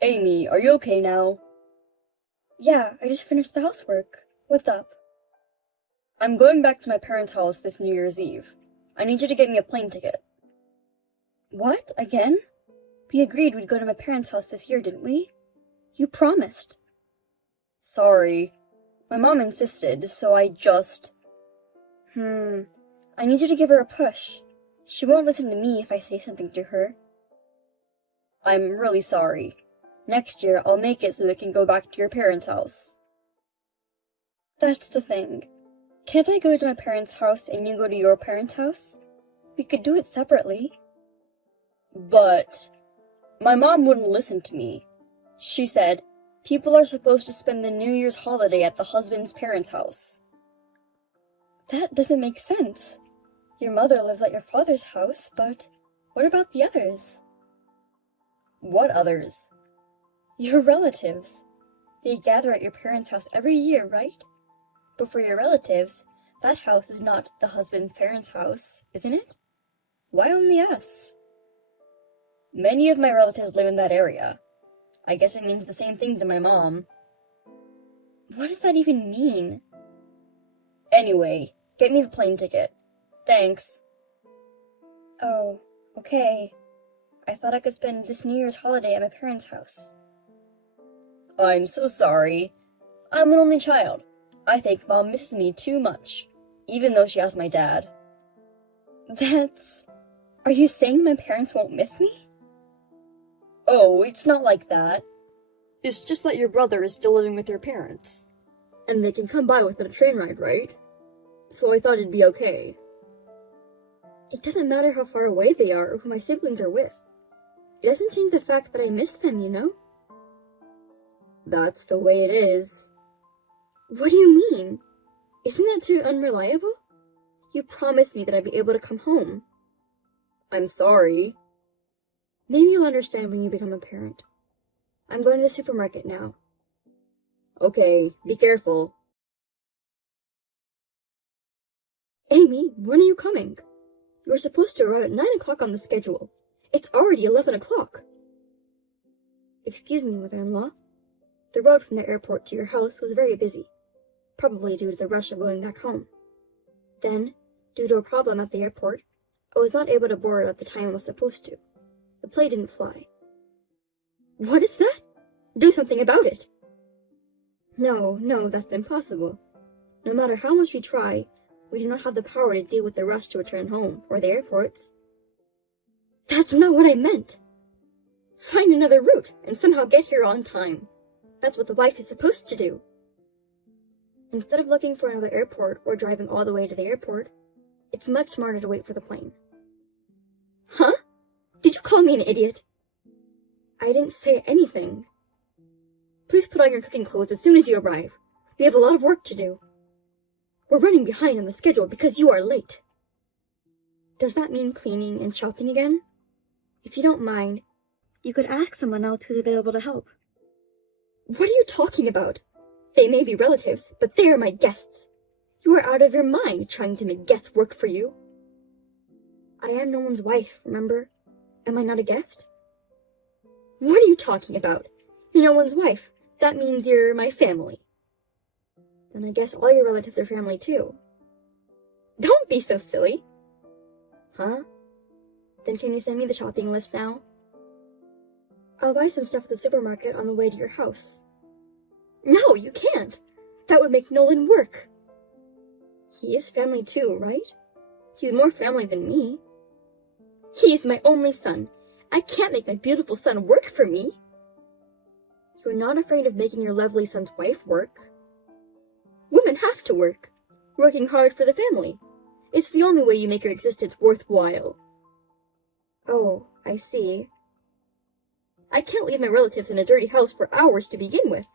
Amy, are you okay now? Yeah, I just finished the housework. What's up? I'm going back to my parents' house this New Year's Eve. I need you to get me a plane ticket. What? Again? We agreed we'd go to my parents' house this year, didn't we? You promised. Sorry. My mom insisted, so I just... I need you to give her a push. She won't listen to me if I say something to her. I'm really sorry. Next year, I'll make it so we can go back to your parents' house. That's the thing. Can't I go to my parents' house and you go to your parents' house? We could do it separately. But... my mom wouldn't listen to me. She said, people are supposed to spend the New Year's holiday at the husband's parents' house. That doesn't make sense. Your mother lives at your father's house, but what about the others? What others? Your relatives. They gather at your parents' house every year, right? But for your relatives, that house is not the husband's parents' house, isn't it? Why only us? Many of my relatives live in that area. I guess it means the same thing to my mom. What does that even mean? Anyway, get me the plane ticket. Thanks. Oh, okay. I thought I could spend this New Year's holiday at my parents' house. I'm so sorry. I'm an only child. I think Mom misses me too much, even though she has my dad. Are you saying my parents won't miss me? Oh, it's not like that. It's just that your brother is still living with your parents. And they can come by within a train ride, right? So I thought it'd be okay. It doesn't matter how far away they are or who my siblings are with. It doesn't change the fact that I miss them, you know? That's the way it is. What do you mean? Isn't that too unreliable? You promised me that I'd be able to come home. I'm sorry. Maybe you'll understand when you become a parent. I'm going to the supermarket now. Okay, be careful. Amy, when are you coming? You were supposed to arrive at 9 o'clock on the schedule. It's already 11 o'clock. Excuse me, mother-in-law. The road from the airport to your house was very busy, probably due to the rush of going back home. Then, due to a problem at the airport, I was not able to board at the time I was supposed to. The plane didn't fly. What is that? Do something about it. No, that's impossible. No matter how much we try, we do not have the power to deal with the rush to return home or the airports. That's not what I meant. Find another route and somehow get here on time. That's what the wife is supposed to do. Instead of looking for another airport or driving all the way to the airport, it's much smarter to wait for the plane. Huh? Did you call me an idiot? I didn't say anything. Please put on your cooking clothes as soon as you arrive. We have a lot of work to do. We're running behind on the schedule because you are late. Does that mean cleaning and shopping again? If you don't mind, you could ask someone else who's available to help. What are you talking about? They may be relatives, but they are my guests. You are out of your mind trying to make guests work for you. I am no one's wife, remember? Am I not a guest? What are you talking about? You're no one's wife. That means you're my family. Then I guess all your relatives are family too. Don't be so silly. Huh? Then can you send me the shopping list now? I'll buy some stuff at the supermarket on the way to your house. No, you can't. That would make Nolan work. He is family too, right? He's more family than me. He is my only son. I can't make my beautiful son work for me. You're not afraid of making your lovely son's wife work. Women have to work, working hard for the family. It's the only way you make your existence worthwhile. Oh, I see. I can't leave my relatives in a dirty house for hours to begin with.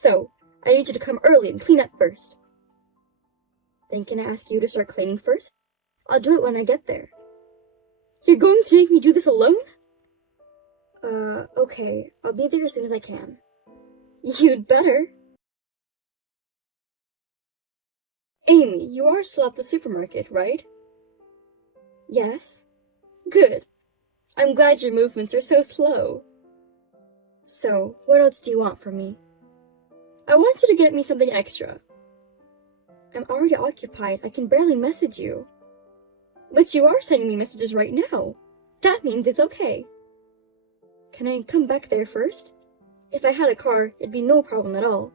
So, I need you to come early and clean up first. Then can I ask you to start cleaning first? I'll do it when I get there. You're going to make me do this alone? Okay. I'll be there as soon as I can. You'd better. Amy, you are still at the supermarket, right? Yes. Good. I'm glad your movements are so slow. So, what else do you want from me? I want you to get me something extra. I'm already occupied. I can barely message you. But you are sending me messages right now. That means it's okay. Can I come back there first? If I had a car, it'd be no problem at all.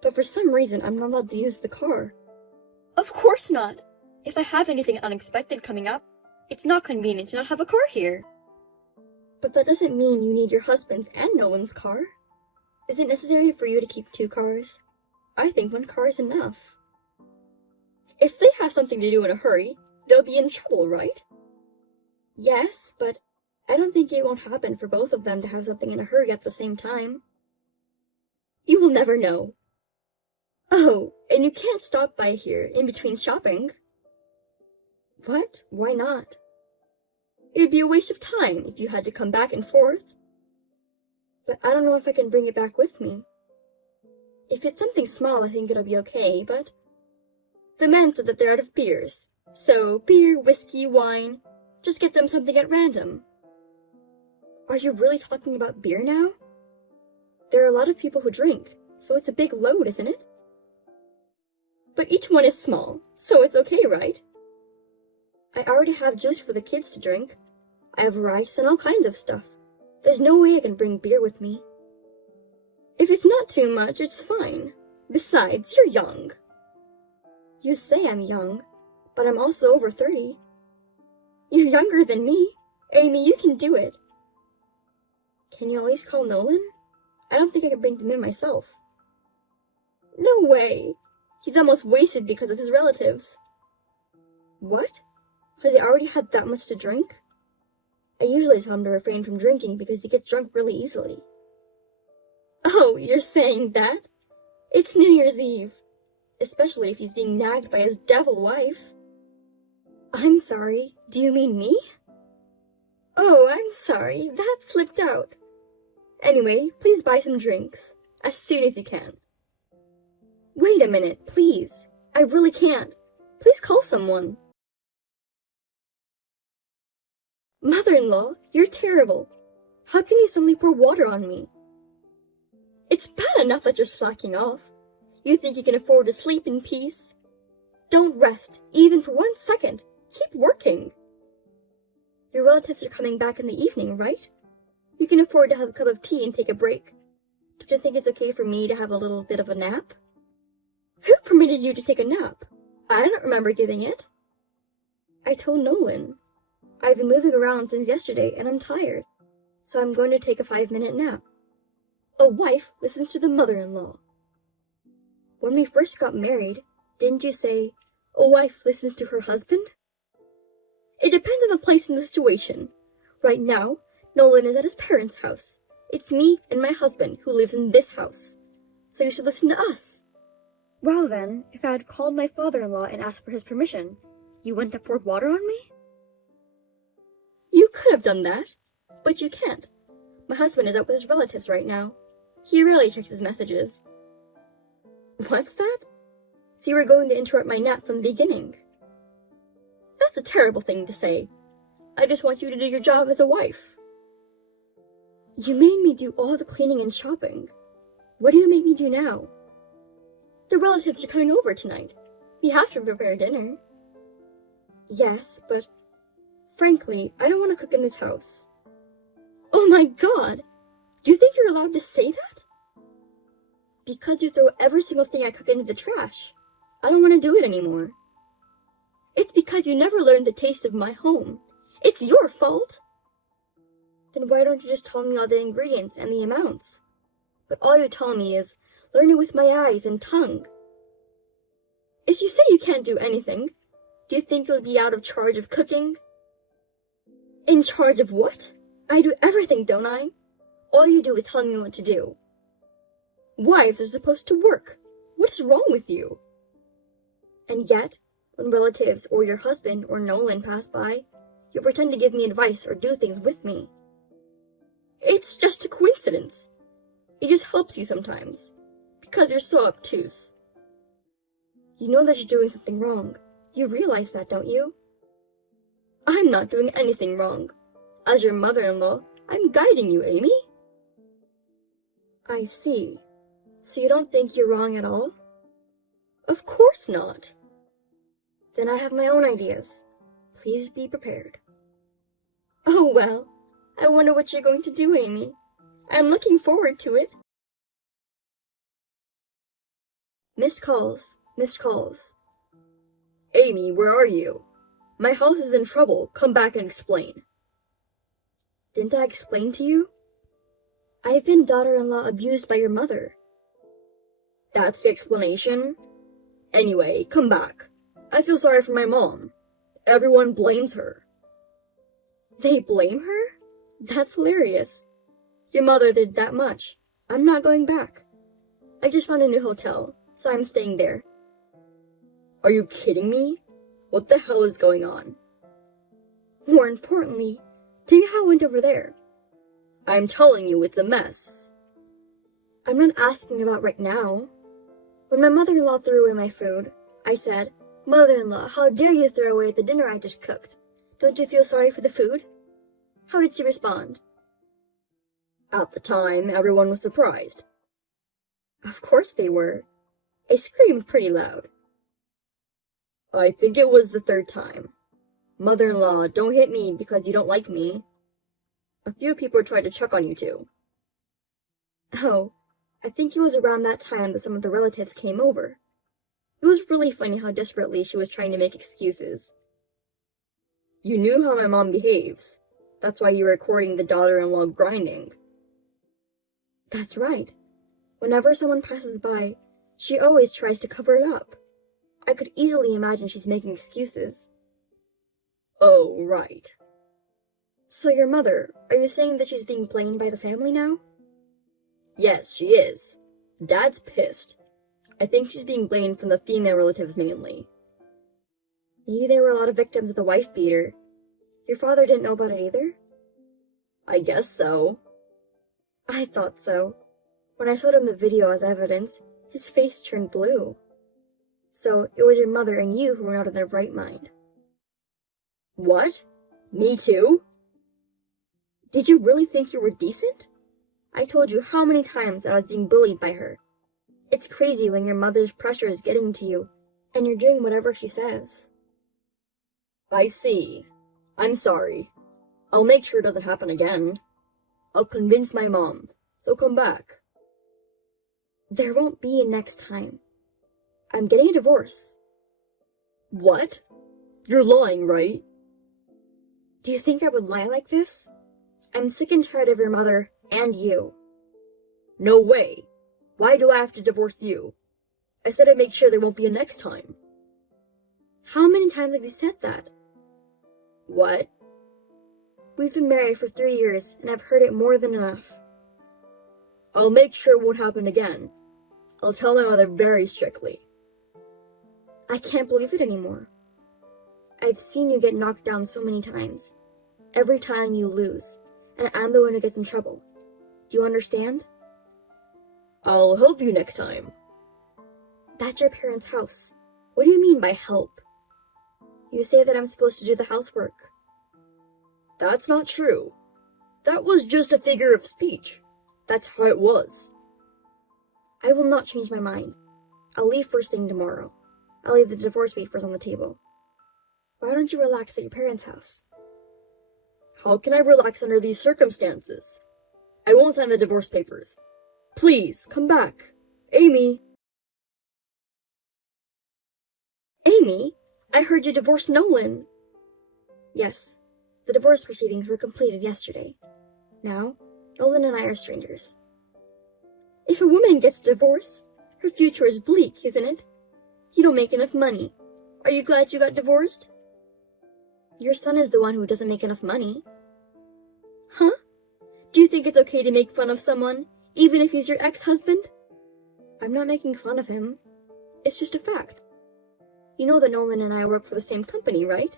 But for some reason, I'm not allowed to use the car. Of course not. If I have anything unexpected coming up, it's not convenient to not have a car here. But that doesn't mean you need your husband's and Nolan's car. Is it necessary for you to keep 2 cars? I think 1 car is enough. If they have something to do in a hurry, they'll be in trouble, right? Yes, but I don't think it won't happen for both of them to have something in a hurry at the same time. You will never know. Oh, and you can't stop by here in between shopping. What? Why not? It'd be a waste of time if you had to come back and forth. But I don't know if I can bring it back with me. If it's something small, I think it'll be okay, but the men said that they're out of beers. So, beer, whiskey, wine, just get them something at random. Are you really talking about beer now? There are a lot of people who drink, so it's a big load, isn't it? But each one is small, so it's okay, right? I already have juice for the kids to drink. I have rice and all kinds of stuff. There's no way I can bring beer with me. If it's not too much, it's fine. Besides, you're young. You say I'm young, but I'm also over 30. You're younger than me. Amy, you can do it. Can you at least call Nolan? I don't think I can bring them in myself. No way. He's almost wasted because of his relatives. What? Has he already had that much to drink? I usually tell him to refrain from drinking because he gets drunk really easily. Oh, you're saying that? It's New Year's Eve. Especially if he's being nagged by his devil wife. I'm sorry. Do you mean me? Oh, I'm sorry. That slipped out. Anyway, please buy some drinks. As soon as you can. Wait a minute, please. I really can't. Please call someone. Mother-in-law, you're terrible. How can you suddenly pour water on me? It's bad enough that you're slacking off. You think you can afford to sleep in peace? Don't rest, even for 1 second. Keep working. Your relatives are coming back in the evening, right? You can afford to have a cup of tea and take a break. Don't you think it's okay for me to have a little bit of a nap? Who permitted you to take a nap? I don't remember giving it. I told Nolan. I've been moving around since yesterday and I'm tired, so I'm going to take a 5-minute nap. A wife listens to the mother-in-law. When we first got married, didn't you say, a wife listens to her husband? It depends on the place and the situation. Right now, Nolan is at his parents' house. It's me and my husband who lives in this house. So you should listen to us. Well then, if I had called my father-in-law and asked for his permission, you wouldn't have poured water on me? You could have done that, but you can't. My husband is out with his relatives right now. He rarely checks his messages. What's that? So you were going to interrupt my nap from the beginning. That's a terrible thing to say. I just want you to do your job as a wife. You made me do all the cleaning and shopping. What do you make me do now? The relatives are coming over tonight. We have to prepare dinner. Yes, but frankly, I don't want to cook in this house. Oh my God! Do you think you're allowed to say that? Because you throw every single thing I cook into the trash. I don't want to do it anymore. It's because you never learned the taste of my home. It's your fault. Then why don't you just tell me all the ingredients and the amounts? But all you tell me is, learn it with my eyes and tongue. If you say you can't do anything, do you think you'll be out of charge of cooking? In charge of what? I do everything, don't I? All you do is tell me what to do. Wives are supposed to work. What is wrong with you? And yet, when relatives or your husband or Nolan pass by, you pretend to give me advice or do things with me. It's just a coincidence. It just helps you sometimes, because you're so obtuse. You know that you're doing something wrong. You realize that, don't you? I'm not doing anything wrong. As your mother-in-law, I'm guiding you, Amy. I see. So you don't think you're wrong at all? Of course not. Then I have my own ideas. Please be prepared. Oh well, I wonder what you're going to do, Amy. I'm looking forward to it. Missed calls. Missed calls. Amy, where are you? My house is in trouble. Come back and explain. Didn't I explain to you? I've been daughter-in-law abused by your mother. That's the explanation? Anyway, come back. I feel sorry for my mom. Everyone blames her. They blame her? That's hilarious. Your mother did that much. I'm not going back. I just found a new hotel, so I'm staying there. Are you kidding me? What the hell is going on? More importantly, tell me how it went over there. I'm telling you, it's a mess. I'm not asking about right now. When my mother-in-law threw away my food, I said, "Mother-in-law, how dare you throw away the dinner I just cooked? Don't you feel sorry for the food?" How did she respond? At the time, everyone was surprised. Of course they were. I screamed pretty loud. I think it was the third time. Mother-in-law, don't hit me because you don't like me. A few people tried to check on you too. Oh, I think it was around that time that some of the relatives came over. It was really funny how desperately she was trying to make excuses. You knew how my mom behaves. That's why you were recording the daughter-in-law grinding. That's right. Whenever someone passes by, she always tries to cover it up. I could easily imagine she's making excuses. Oh, right. So your mother, are you saying that she's being blamed by the family now? Yes, she is. Dad's pissed. I think she's being blamed from the female relatives mainly. Maybe there were a lot of victims of the wife beater. Your father didn't know about it either? I guess so. I thought so. When I showed him the video as evidence, his face turned blue. So it was your mother and you who were not in their right mind. What? Me too? Did you really think you were decent? I told you how many times that I was being bullied by her. It's crazy when your mother's pressure is getting to you, and you're doing whatever she says. I see. I'm sorry. I'll make sure it doesn't happen again. I'll convince my mom, so come back. There won't be a next time. I'm getting a divorce. What? You're lying, right? Do you think I would lie like this? I'm sick and tired of your mother and you. No way. Why do I have to divorce you? I said I'd make sure there won't be a next time. How many times have you said that? What? We've been married for 3 years, and I've heard it more than enough. I'll make sure it won't happen again. I'll tell my mother very strictly. I can't believe it anymore. I've seen you get knocked down so many times. Every time you lose, and I'm the one who gets in trouble. Do you understand? I'll help you next time. That's your parents' house. What do you mean by help? You say that I'm supposed to do the housework. That's not true. That was just a figure of speech. That's how it was. I will not change my mind. I'll leave first thing tomorrow. I'll leave the divorce papers on the table. Why don't you relax at your parents' house? How can I relax under these circumstances? I won't sign the divorce papers. Please, come back. Amy. Amy? I heard you divorced Nolan. Yes, the divorce proceedings were completed yesterday. Now, Nolan and I are strangers. If a woman gets divorced, her future is bleak, isn't it? You don't make enough money. Are you glad you got divorced? Your son is the one who doesn't make enough money. Huh? Do you think it's okay to make fun of someone, even if he's your ex-husband? I'm not making fun of him. It's just a fact. You know that Nolan and I work for the same company, right?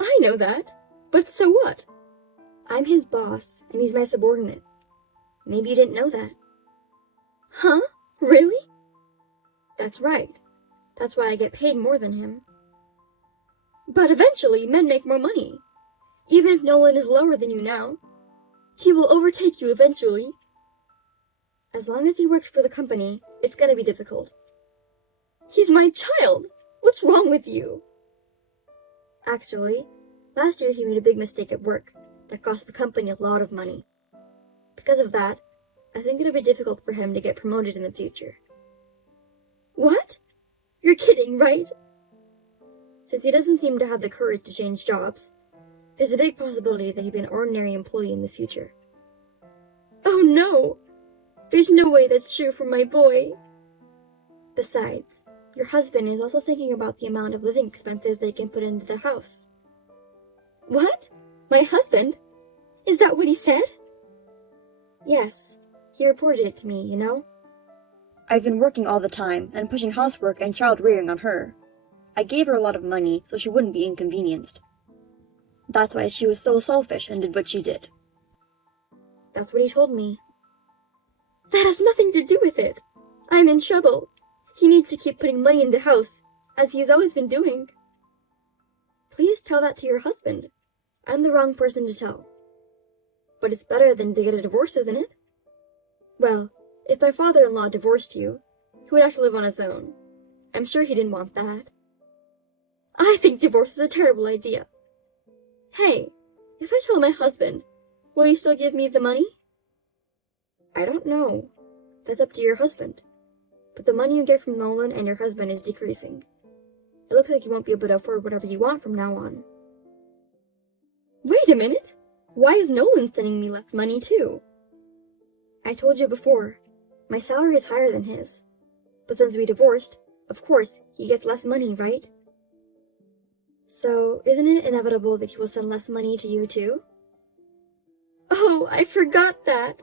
I know that, but so what? I'm his boss, and he's my subordinate. Maybe you didn't know that. Huh? Really? That's right. That's why I get paid more than him. But eventually, men make more money. Even if Nolan is lower than you now, he will overtake you eventually. As long as he works for the company, it's gonna be difficult. He's my child! What's wrong with you? Actually, last year he made a big mistake at work that cost the company a lot of money. Because of that, I think it'll be difficult for him to get promoted in the future. What? You're kidding, right? Since he doesn't seem to have the courage to change jobs, there's a big possibility that he'll be an ordinary employee in the future. Oh no! There's no way that's true for my boy. Besides, your husband is also thinking about the amount of living expenses they can put into the house. What? My husband? Is that what he said? Yes, he reported it to me, you know. I've been working all the time and pushing housework and child rearing on her. I gave her a lot of money so she wouldn't be inconvenienced. That's why she was so selfish and did what she did. That's what he told me. That has nothing to do with it. I'm in trouble. He needs to keep putting money in the house, as he has always been doing. Please tell that to your husband. I'm the wrong person to tell. But it's better than to get a divorce, isn't it? Well, if my father-in-law divorced you, he would have to live on his own. I'm sure he didn't want that. I think divorce is a terrible idea. Hey, if I tell my husband, will he still give me the money? I don't know. That's up to your husband. But the money you get from Nolan and your husband is decreasing. It looks like you won't be able to afford whatever you want from now on. Wait a minute! Why is Nolan sending me less money too? I told you before, my salary is higher than his. But since we divorced, of course, he gets less money, right? So, isn't it inevitable that he will send less money to you too? Oh, I forgot that!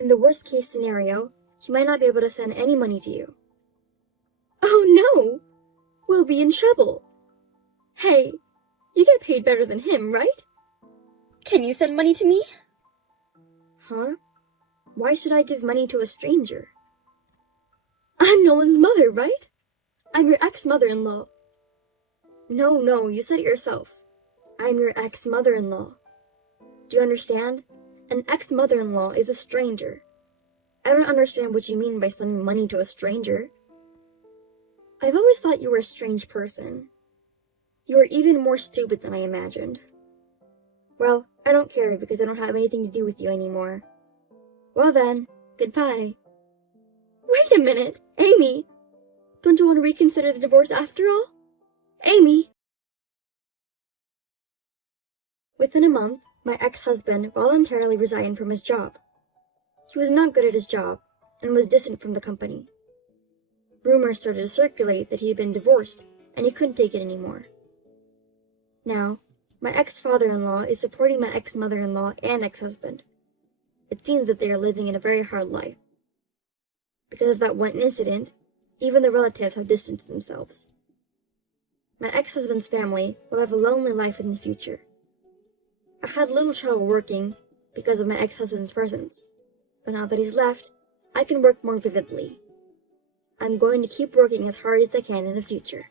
In the worst case scenario, he might not be able to send any money to you. Oh no! We'll be in trouble. Hey, you get paid better than him, right? Can you send money to me? Huh? Why should I give money to a stranger? I'm Nolan's mother, right? I'm your ex-mother-in-law. No, you said it yourself. I'm your ex-mother-in-law. Do you understand? An ex-mother-in-law is a stranger. I don't understand what you mean by sending money to a stranger. I've always thought you were a strange person. You are even more stupid than I imagined. Well, I don't care because I don't have anything to do with you anymore. Well then, goodbye. Wait a minute, Amy! Don't you want to reconsider the divorce after all? Amy! Within a month, my ex-husband voluntarily resigned from his job. He was not good at his job and was distant from the company. Rumors started to circulate that he had been divorced and he couldn't take it anymore. Now, my ex-father-in-law is supporting my ex-mother-in-law and ex-husband. It seems that they are living in a very hard life. Because of that one incident, even the relatives have distanced themselves. My ex-husband's family will have a lonely life in the future. I had little trouble working because of my ex-husband's presence, but now that he's left, I can work more vividly. I'm going to keep working as hard as I can in the future.